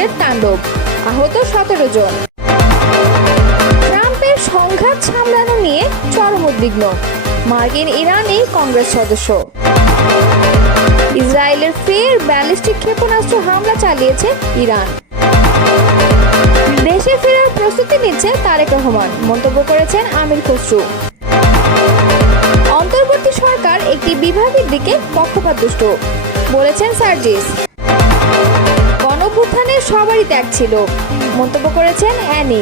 সন্ত্রাসের তাণ্ডব, আহত 17 জন। ট্রাম্পের সংঘাত সামলানো নিয়ে চরম উদ্বিগ্ন মার্কিন ইরানি কংগ্রেস সদস্য। ইসরায়েলের ফের ব্যালিস্টিক ক্ষেপণাস্ত্র হামলা চালিয়েছে ইরান। দেশে ফেরার প্রস্তুতি নিচ্ছে তারেক রহমান, মন্তব্য করেছেন আমির খসরু। অন্তর্বর্তী সরকার একটি বিভাগের দিকে পক্ষপাতদুষ্ট, বলেছেন সার্জিস। গণঅভ্যুত্থানের সবারই ত্যাগ ছিল, মন্তব্য করেছেন অ্যানি।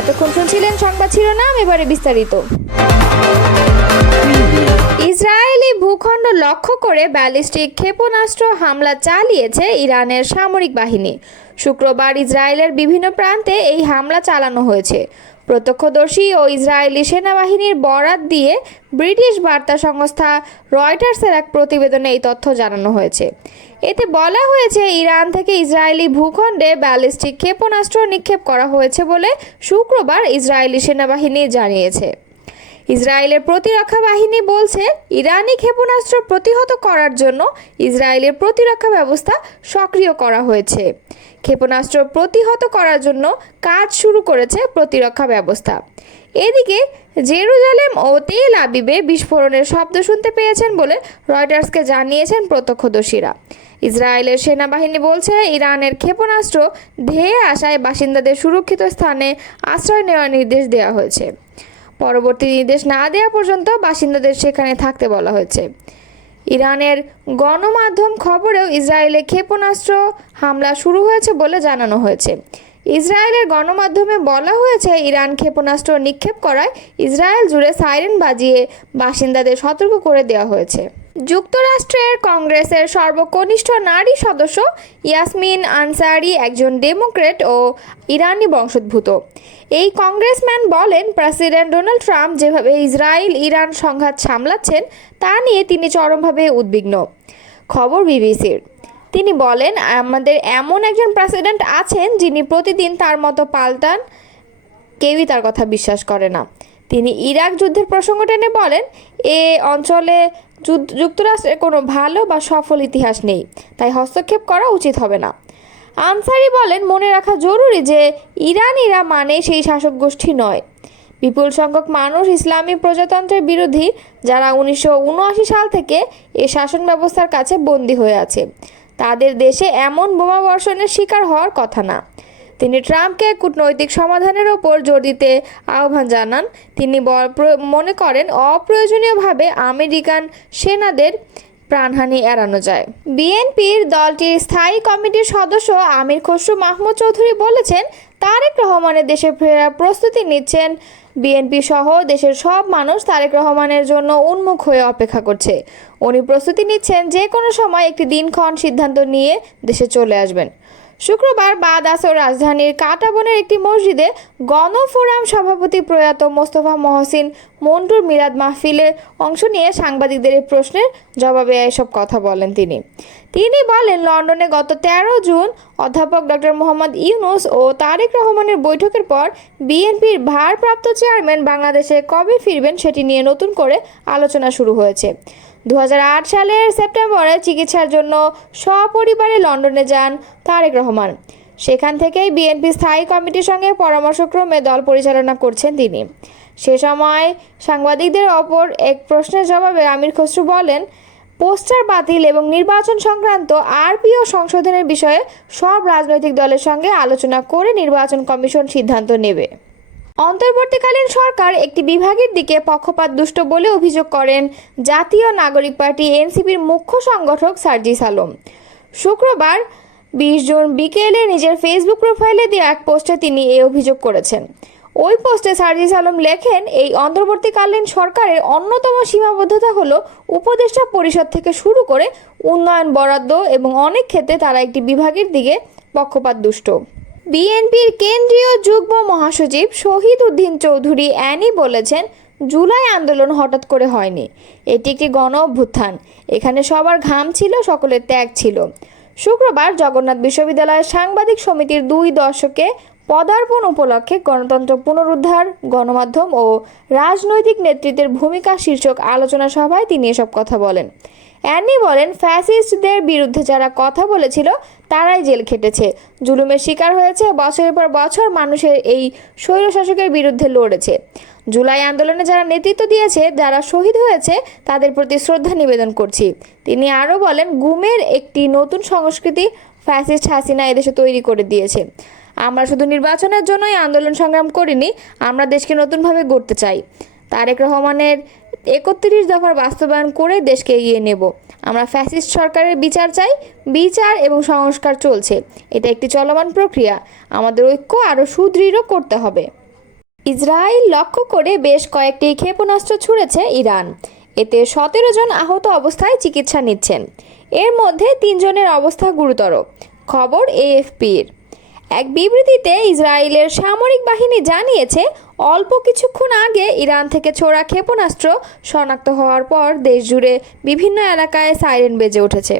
এতক্ষণ শুনছিলেন সংবাদ শিরোনাম, এবারে বিস্তারিত। ইসরায়েলি ভূখণ্ড লক্ষ্য করে ব্যালিস্টিক ক্ষেপণাস্ত্র হামলা চালিয়েছে ইরানের সামরিক বাহিনী। শুক্রবার ইসরায়েলের বিভিন্ন প্রান্তে এই হামলা চালানো হয়েছে। প্রত্যক্ষদর্শী ও ইসরায়েলি সেনাবাহিনীর বরাত দিয়ে ব্রিটিশ বার্তা সংস্থা রয়টার্সের এক প্রতিবেদনে এই তথ্য জানানো হয়েছে। এতে বলা হয়েছে, ইরান থেকে ইসরায়েলি ভূখণ্ডে ব্যালিস্টিক ক্ষেপণাস্ত্র নিক্ষেপ করা হয়েছে বলে শুক্রবার ইসরায়েলি সেনাবাহিনী জানিয়েছে। ইসরায়েলের প্রতিরক্ষা বাহিনী বলছে, ইরানি ক্ষেপণাস্ত্র প্রতিহত করার জন্য ইসরায়েলের প্রতিরক্ষা ব্যবস্থা সক্রিয় করা হয়েছে। ক্ষেপণাস্ত্র প্রতিহত করার জন্য কাজ শুরু করেছে প্রতিরক্ষা ব্যবস্থা। এদিকে জেরুজালেম ও তেল আবিবে বিস্ফোরণের শব্দ শুনতে পেয়েছেন বলে রয়টার্সকে জানিয়েছেন প্রত্যক্ষদর্শীরা। ইসরায়েলের সেনাবাহিনী বলছে, ইরানের ক্ষেপণাস্ত্র ধেয়ে আসায় বাসিন্দাদের সুরক্ষিত স্থানে আশ্রয় নেওয়ার নির্দেশ দেওয়া হয়েছে। পরবর্তী নির্দেশ না দেওয়া পর্যন্ত বাসিন্দাদের সেখানে থাকতে বলা হয়েছে। ইরানের গণমাধ্যম খবরেও ইসরায়েলে ক্ষেপণাস্ত্র হামলা শুরু হয়েছে বলে জানানো হয়েছে। ইসরায়েলের গণমাধ্যমে বলা হয়েছে, ইরান ক্ষেপণাস্ত্র নিক্ষেপ করায় ইসরায়েল জুড়ে সাইরেন বাজিয়ে বাসিন্দাদের সতর্ক করে দেওয়া হয়েছে। যুক্তরাষ্ট্রের কংগ্রেসের সর্বকনিষ্ঠ নারী সদস্য ইয়াসমিন আনসারি একজন ডেমোক্র্যাট ও ইরানি বংশোদ্ভূত। এই কংগ্রেসম্যান বলেন, প্রেসিডেন্ট ডোনাল্ড ট্রাম্প যেভাবে ইসরায়েল ইরান সংঘাত সামলাচ্ছেন তা নিয়ে তিনি চরমভাবে উদ্বিগ্ন। খবর বিবিসির। তিনি বলেন, আমাদের এমন একজন প্রেসিডেন্ট আছেন যিনি প্রতিদিন তার মতো পাল্টান, কেউই তার কথা বিশ্বাস করে না। তিনি ইরাক যুদ্ধের প্রসঙ্গ টেনে বলেন, এ অঞ্চলে যুক্তরাষ্ট্রের কোনো ভালো বা সফল ইতিহাস নেই, তাই হস্তক্ষেপ করা উচিত হবে না। আনসারি বলেন, মনে রাখা জরুরি যে ইরানিরা মানে সেই শাসক গোষ্ঠী নয়। বিপুল সংখ্যক মানুষ ইসলামী প্রজাতন্ত্রের বিরোধী, যারা 1979 সাল থেকে এ শাসন ব্যবস্থার কাছে বন্দী হয়ে আছে। তাদের দেশে এমন বোমা বর্ষণের শিকার হওয়ার কথা না। তিনি ট্রাম্পকে কূটনৈতিক সমাধানের ওপর জোর দিতে আহ্বান জানান। তিনি মনে করেন, অপ্রয়োজনীয়ভাবে আমেরিকান সেনাদের প্রাণহানি এড়ানো যায়। বিএনপির দলটির স্থায়ী কমিটির সদস্য আমির খসরু মাহমুদ চৌধুরী বলেছেন, তারেক রহমানের দেশে ফেরার প্রস্তুতি নিচ্ছেন। বিএনপি সহ দেশের সব মানুষ তারেক রহমানের জন্য উন্মুখ হয়ে অপেক্ষা করছে। উনি প্রস্তুতি নিচ্ছেন, যে কোনো সময় একটি দিনক্ষণ সিদ্ধান্ত নিয়ে দেশে চলে আসবেন। শুক্রবার বাদ আসর রাজধানীর কাঁটাবনের একটি মসজিদে গণফোরাম সভাপতি প্রয়াত মোস্তফা মহসিন মন্টুর মিলাদ মাহফিলে অংশ নিয়ে সাংবাদিকদের এই প্রশ্নের জবাবে এসব কথা বলেন তিনি বলেন, লন্ডনে গত 13 জুন অধ্যাপক ডক্টর মোহাম্মদ ইউনূস ও তারেক রহমানের বৈঠকের পর বিএনপির ভারপ্রাপ্ত চেয়ারম্যান বাংলাদেশে কবে ফিরবেন সেটি নিয়ে নতুন করে আলোচনা শুরু হয়েছে। 2008 সালের সেপ্টেম্বরে চিকিৎসার জন্য সপরিবারে লন্ডনে যান তারেক রহমান। সেখান থেকেই বিএনপি স্থায়ী কমিটির সঙ্গে পরামর্শক্রমে দল পরিচালনা করছেন তিনি। সে সময় সাংবাদিকদের অপর এক প্রশ্নের জবাবে আমির খসরু বলেন, পোস্টার বাতিল এবং নির্বাচন সংক্রান্ত আরপিও সংশোধনের বিষয়ে সব রাজনৈতিক দলের সঙ্গে আলোচনা করে নির্বাচন কমিশন সিদ্ধান্ত নেবে। অন্তর্বর্তীকালীন সরকার একটি বিভাগের দিকে পক্ষপাতদুষ্ট বলে অভিযোগ করেন জাতীয় নাগরিক পার্টি এনসিপির মুখ্য সংগঠক সার্জিস আলম। শুক্রবার 20 জুন বিকেলে নিজের ফেসবুক প্রোফাইলে দেওয়া এক পোস্টে তিনি এই অভিযোগ করেছেন। ওই পোস্টে সার্জিস আলম লেখেন, এই অন্তর্বর্তীকালীন সরকারের অন্যতম সীমাবদ্ধতা হলো উপদেষ্টা পরিষদ থেকে শুরু করে উন্নয়ন বরাদ্দ এবং অনেক ক্ষেত্রে তারা একটি বিভাগের দিকে পক্ষপাতদুষ্ট। বিএনপির কেন্দ্রীয় যুগ্ম মহাসচিব শহীদ উদ্দিন চৌধুরী অ্যানি বলেছেন, জুলাই আন্দোলন হঠাৎ করে হয়নি, এটি একটি গণ অভ্যুত্থান। এখানে সবার ঘাম ছিল, সকলের ত্যাগ ছিল। শুক্রবার জগন্নাথ বিশ্ববিদ্যালয়ের সাংবাদিক সমিতির 2 দশকে পদার্পণ উপলক্ষে গণতন্ত্র পুনরুদ্ধার, গণমাধ্যম ও রাজনৈতিক নেতৃত্বের ভূমিকা শীর্ষক আলোচনা সভায় তিনি এসব কথা বলেন। অ্যানি বলেন, ফ্যাসিস্টদের বিরুদ্ধে যারা কথা বলেছিল তারাই জেল খেটেছে, জুলুমের শিকার হয়েছে, বছরের পর বছর মানুষের এই স্বৈরশাসকের বিরুদ্ধে লড়েছে। জুলাই আন্দোলনে যারা নেতৃত্ব দিয়েছে, যারা শহীদ হয়েছে, তাদের প্রতি শ্রদ্ধা নিবেদন করছি। তিনি আরও বলেন, গুমের একটি নতুন সংস্কৃতি ফ্যাসিস্ট হাসিনা এদেশে তৈরি করে দিয়েছে। আমরা শুধু নির্বাচনের জন্যই আন্দোলন সংগ্রাম করিনি, আমরা দেশকে নতুনভাবে গড়তে চাই। তারেক রহমানের ৩১ দফার বাস্তবায়ন করে দেশকে এগিয়ে নেব। আমরা ফ্যাসিস্ট সরকারের বিচার চাই, বিচার এবং সংস্কার চলছে। এটা একটি চলমান প্রক্রিয়া, আমাদের ঐক্য আরও সুদৃঢ় করতে হবে। ইসরায়েল লক্ষ্য করে বেশ কয়েকটি ক্ষেপণাস্ত্র ছুড়েছে ইরান। এতে ১৭ জন আহত অবস্থায় চিকিৎসা নিচ্ছেন। এর মধ্যে ৩ জনের অবস্থা গুরুতর। খবর এএফপির। এক বিবৃতিতে ইসরায়েলের সামরিক বাহিনী জানিয়েছে, অল্প কিছুক্ষণ আগে ইরান থেকে ছোড়া ক্ষেপণাস্ত্র শনাক্ত হওয়ার পর দেশজুড়ে বিভিন্ন এলাকায় সাইরেন বেজে উঠেছে।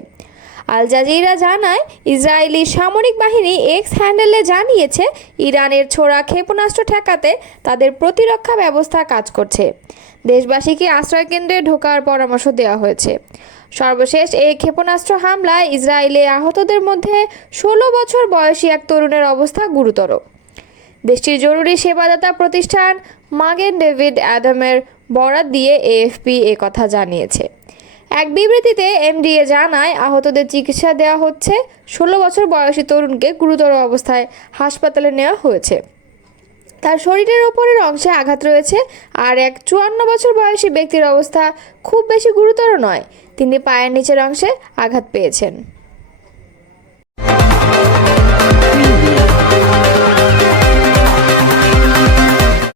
আল জাজিরা জানায়, ইসরায়েলি সামরিক বাহিনী এক্স হ্যান্ডেলে জানিয়েছে, ইরানের ছোড়া ক্ষেপণাস্ত্র ঠেকাতে তাদের প্রতিরক্ষা ব্যবস্থা কাজ করছে। দেশবাসীকে আশ্রয়কেন্দ্রে ঢোকার পরামর্শ দেওয়া হয়েছে। সর্বশেষ এই ক্ষেপণাস্ত্র হামলায় ইসরায়েলে আহতদের মধ্যে ১৬ বছর বয়সী এক তরুণের অবস্থা গুরুতর। দেশটির জরুরি সেবাদাতা প্রতিষ্ঠান মাগেন ডেভিড অ্যাডামের বরাত দিয়ে এএফপি কথা জানিয়েছে। এক বিবৃতিতে এমডিএ জানায়, আহতদের চিকিৎসা দেওয়া হচ্ছে। ১৬ বছর বয়সী তরুণকে গুরুতর অবস্থায় হাসপাতালে নেওয়া হয়েছে। তার শরীরের ওপরের অংশে আঘাত রয়েছে। আর এক ৫৪ বছর বয়সী ব্যক্তির অবস্থা খুব বেশি গুরুতর নয়, তিনি পায়ের নিচের অংশে আঘাত পেয়েছেন।